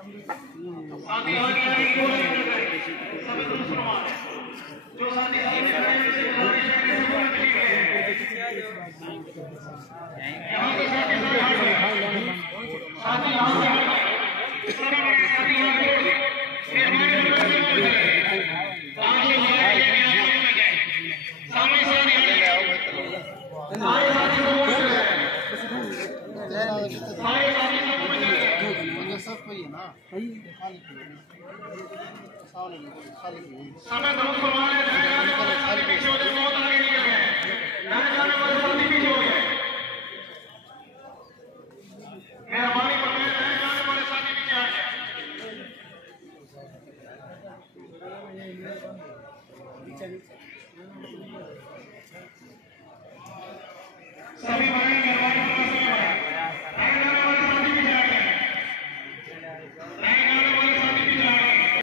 साथी आगे आने की कोशिश कर रहे हैं, सभी दोस्त प्रमाण जो साथी सामने खड़े हैं से हमारे शहर से बोल ठीक है। यहाँ के साथी साथी यहाँ से सभी साथी यहाँ से मेहरबानी करके आगे हमारे शहर में आगे में जाए सामने सामने सारे साथी को बोल रहे हैं सारे साथी को बोल रहे हैं सब कोई है ना समय बहुत प्रमाण है जाने वाले साथी पीछे हो गए बहुत आगे निकल गए जाने वाले साथी पीछे हो गए मेहरबानी करके जाने वाले साथी पीछे हट जाए सभी भाई मेहरबानी करके सभी भाई जाने वाले साथी पीछे हट जाए